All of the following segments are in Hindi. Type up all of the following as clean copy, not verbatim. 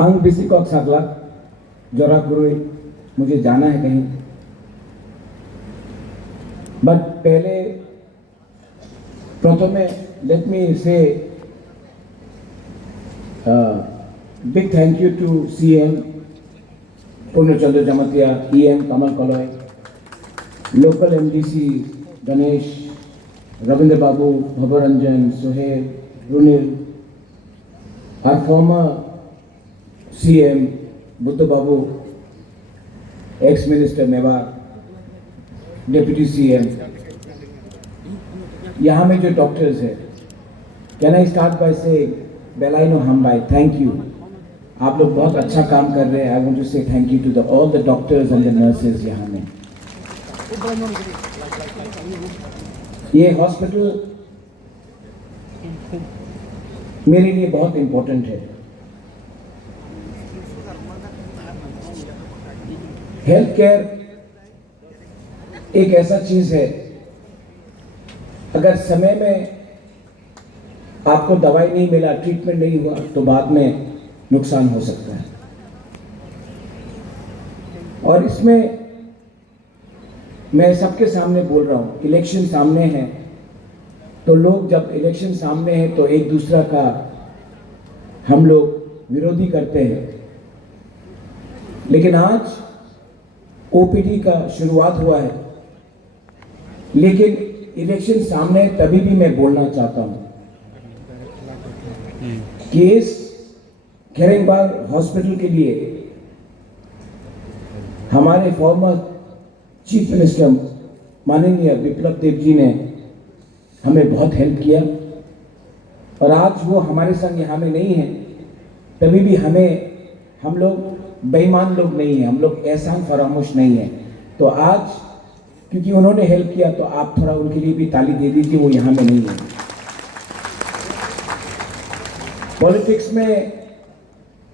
आंग बिसी को सागला जोरा गुरुई मुझे जाना है कहीं, बट पहले प्रथमे let me say big thank you to CM Purnachandra Jamatia, EM Kamal Kalai, local MDC Ganesh, Ravindra Babu, Bhabaranjan, Sohel, Runil, our former CM Buddha Babu, ex minister Mewar, deputy CM, यहाँ में जो डॉक्टर्स है, कैन आई स्टार्ट बाय से बेलाइनो हम बाय थैंक यू। आप लोग बहुत अच्छा काम कर रहे हैं। I want to say thank you to the all the doctors and the nurses यहाँ में। ये हॉस्पिटल मेरे लिए बहुत इंपॉर्टेंट है। हेल्थ केयर एक ऐसा चीज है, अगर समय में आपको दवाई नहीं मिला, ट्रीटमेंट नहीं हुआ, तो बाद में नुकसान हो सकता है। और इसमें मैं सबके सामने बोल रहा हूं, इलेक्शन सामने है, तो लोग जब इलेक्शन सामने है तो एक दूसरा का हम लोग विरोधी करते हैं, लेकिन आज OPD का शुरुआत हुआ है, लेकिन इलेक्शन सामने तभी भी मैं बोलना चाहता हूं कि इस खेरेंगबाग हॉस्पिटल के लिए हमारे फॉर्मर चीफ मिनिस्टर माननीय विप्लव देव जी ने हमें बहुत हेल्प किया, और आज वो हमारे संग यहाँ में नहीं है, तभी भी हम लोग बेईमान लोग नहीं है, हम लोग एहसान फरामोश नहीं है। तो आज क्योंकि उन्होंने हेल्प किया, तो आप थोड़ा उनके लिए भी ताली दे दीजिए, वो यहाँ में नहीं है। पॉलिटिक्स में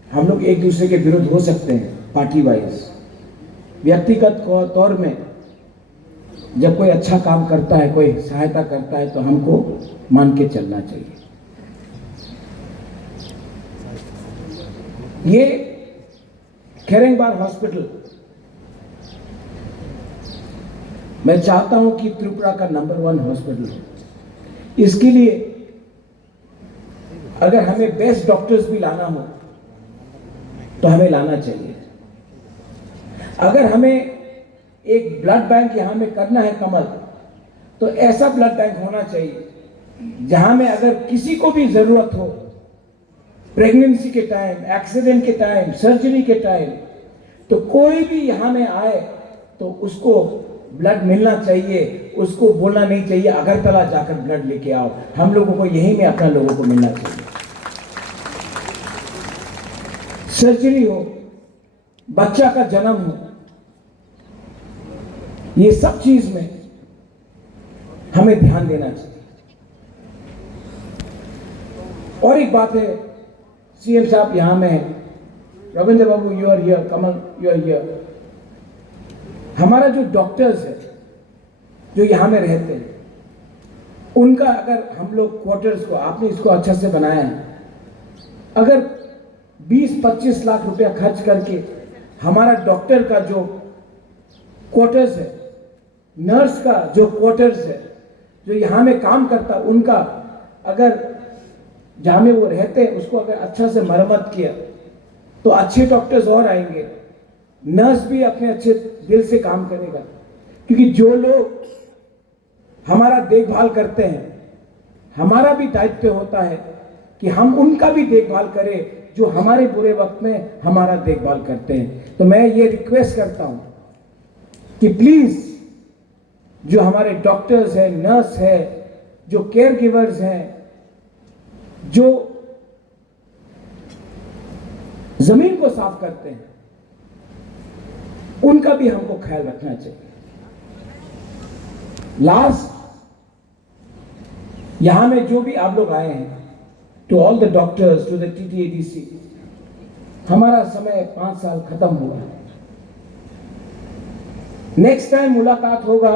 हम लोग एक दूसरे के विरुद्ध हो सकते हैं, पार्टी वाइज, व्यक्तिगत तौर में जब कोई अच्छा काम करता है, कोई सहायता करता है, तो हमको मान के चलना चाहिए। ये खेरेंगबाग हॉस्पिटल मैं चाहता हूं कि त्रिपुरा का नंबर 1 हॉस्पिटल है। इसके लिए अगर हमें बेस्ट डॉक्टर्स भी लाना हो तो हमें लाना चाहिए। अगर हमें एक ब्लड बैंक यहां में करना है कमल, तो ऐसा ब्लड बैंक होना चाहिए जहां में अगर किसी को भी जरूरत हो, प्रेगनेंसी के टाइम, एक्सीडेंट के टाइम, सर्जरी के टाइम, तो कोई भी यहां में आए तो उसको ब्लड मिलना चाहिए। उसको बोलना नहीं चाहिए अगरतला जाकर ब्लड लेके आओ, हम लोगों को यहीं में अपना लोगों को मिलना चाहिए। सर्जरी हो, बच्चा का जन्म हो, ये सब चीज में हमें ध्यान देना चाहिए। और एक बात है, CM साहब यहां में है, Ravindra Babu you are here, Kamal you are here. हमारा जो डॉक्टर्स है जो यहां में रहते हैं, उनका अगर हम लोग क्वार्टर्स को, आपने इसको अच्छा से बनाया है, अगर 20-25 लाख रुपया खर्च करके हमारा डॉक्टर का जो क्वार्टर्स है, नर्स का जो क्वार्टर्स है, जो यहां में काम करता, उनका अगर जहां में वो रहते हैं उसको अगर अच्छा से मरम्मत किया, तो अच्छे डॉक्टर्स और आएंगे, नर्स भी अपने अच्छे दिल से काम करेगा। क्योंकि जो लोग हमारा देखभाल करते हैं, हमारा भी दायित्व होता है कि हम उनका भी देखभाल करें, जो हमारे बुरे वक्त में हमारा देखभाल करते हैं। तो मैं ये रिक्वेस्ट करता हूं कि प्लीज जो हमारे डॉक्टर्स हैं, नर्स है, जो केयर गिवर्स हैं, जो जमीन को साफ करते हैं, उनका भी हमको ख्याल रखना चाहिए। लास्ट, यहां में जो भी आप लोग आए हैं, to all the doctors, to the TTADC, हमारा समय 5 साल खत्म हुआ है। नेक्स्ट टाइम मुलाकात होगा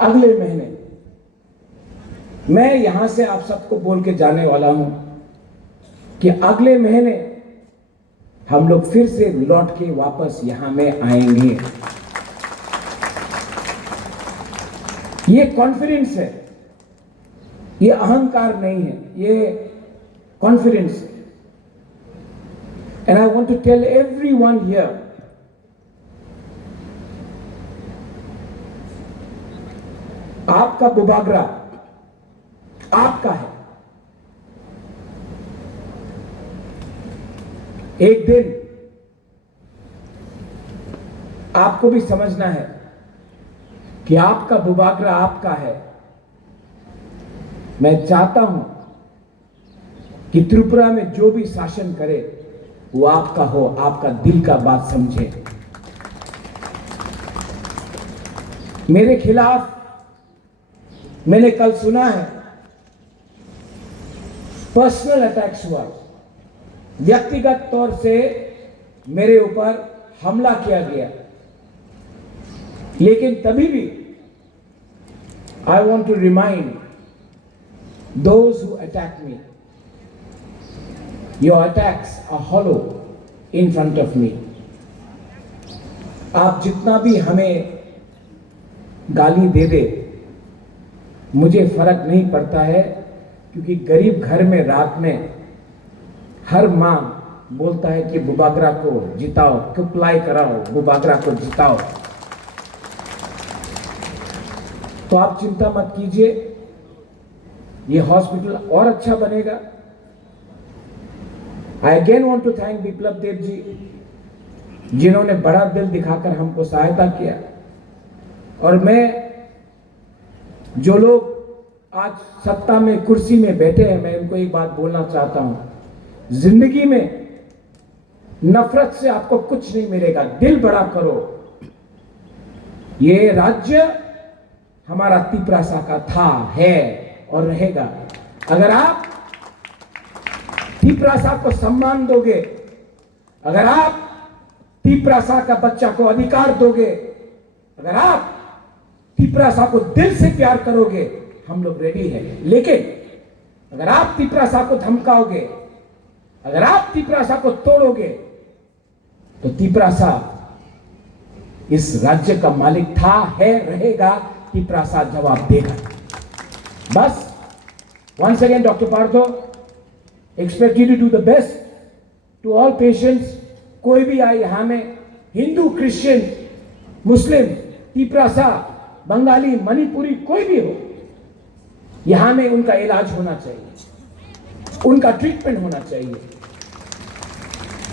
अगले महीने। मैं यहां से आप सबको बोल के जाने वाला हूं कि अगले महीने हम लोग फिर से लौट के वापस यहां में आएंगे। ये कॉन्फिडेंस है, ये अहंकार नहीं है, ये कॉन्फिडेंस है। And I want to tell everyone here, आपका बुबागरा आपका है। एक दिन आपको भी समझना है कि आपका बुबागरा आपका है। मैं चाहता हूं कि त्रिपुरा में जो भी शासन करे वो आपका हो, आपका दिल का बात समझे। मेरे खिलाफ मैंने कल सुना है पर्सनल अटैक्स हुआ, व्यक्तिगत तौर से मेरे ऊपर हमला किया गया, लेकिन तभी भी I want to remind those who attack me, your attacks are hollow in front of me. आप जितना भी हमें गाली दे दे, मुझे फर्क नहीं पड़ता है, क्योंकि गरीब घर में रात में हर मां बोलता है कि बुबागरा को जिताओ, कुपलाई कराओ, बुबागरा को जिताओ। तो आप चिंता मत कीजिए, ये हॉस्पिटल और अच्छा बनेगा। I again want to thank Biplab Deb ji, जिन्होंने बड़ा दिल दिखाकर हमको सहायता किया। और मैं, जो लोग आज सत्ता में कुर्सी में बैठे हैं, मैं उनको एक बात बोलना चाहता हूं, जिंदगी में नफरत से आपको कुछ नहीं मिलेगा, दिल बड़ा करो। ये राज्य हमारा तिपरासा का था, है और रहेगा। अगर आप तिपरासा को सम्मान दोगे, अगर आप तिपरासा का बच्चा को अधिकार दोगे, अगर आप तिपरासा को दिल से प्यार करोगे, हम लोग रेडी हैं। लेकिन अगर आप तिपरासा को धमकाओगे, अगर आप तिपरासा को तोड़ोगे, तो तिपरासा इस राज्य का मालिक था, है, रहेगा। तिपरासा जवाब देगा। बस once again, Dr. Partho, expect you to do the best to all patients. कोई भी आए यहां में, हिंदू, क्रिश्चियन, मुस्लिम, तिपरासा, बंगाली, मणिपुरी, कोई भी हो, यहां में उनका इलाज होना चाहिए, उनका ट्रीटमेंट होना चाहिए।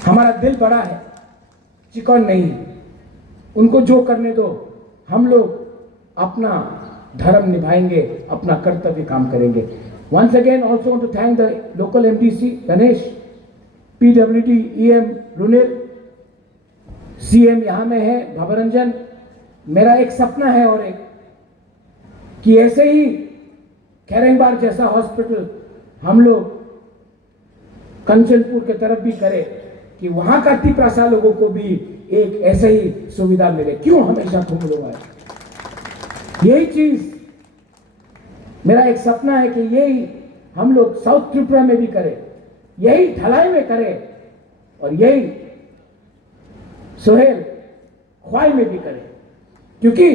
हमारा दिल बड़ा है, चिकन नहीं। उनको जो करने दो, हम लोग अपना धर्म निभाएंगे, अपना कर्तव्य काम करेंगे। Once again, also want to thank the local MDC, Ganesh, PWD, EM, रुनिल, CM यहाँ में है, भवरंजन। मेरा एक सपना है और एक, कि ऐसे ही खैरेंबार जैसा हॉस्पिटल हम लोग कंचनपुर की तरफ भी करें, कि वहां का तिपरासा लोगों को भी एक ऐसे ही सुविधा मिले। क्यों हमेशा घूम लोग आए? यही चीज मेरा एक सपना है कि यही हम लोग साउथ त्रिपुरा में भी करें, यही ढलाई में करें, और यही सोहेल ख्वाई में भी करें। क्योंकि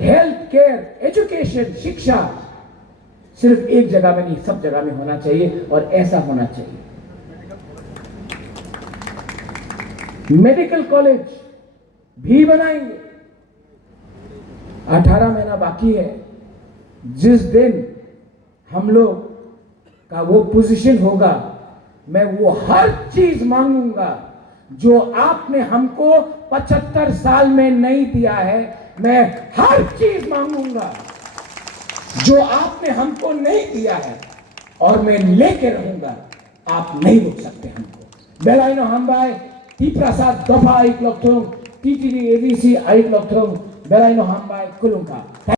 हेल्थ केयर, एजुकेशन, शिक्षा सिर्फ एक जगह में नहीं, सब जगह में होना चाहिए, और ऐसा होना चाहिए। मेडिकल कॉलेज भी बनाएंगे। 18 महीना बाकी है। जिस दिन हम लोग का वो पोजीशन होगा, मैं वो हर चीज मांगूंगा जो आपने हमको 75 साल में नहीं दिया है। मैं हर चीज मांगूंगा जो आपने हमको नहीं दिया है, और मैं लेके रहूंगा। आप नहीं रोक सकते हमको। बेलाइनो हमबाई तिपरासा दफा आइक लक्थों, टीटीडी एबीसी आइक लक्थों, बेलाइनो हमबाई कुलुंगा।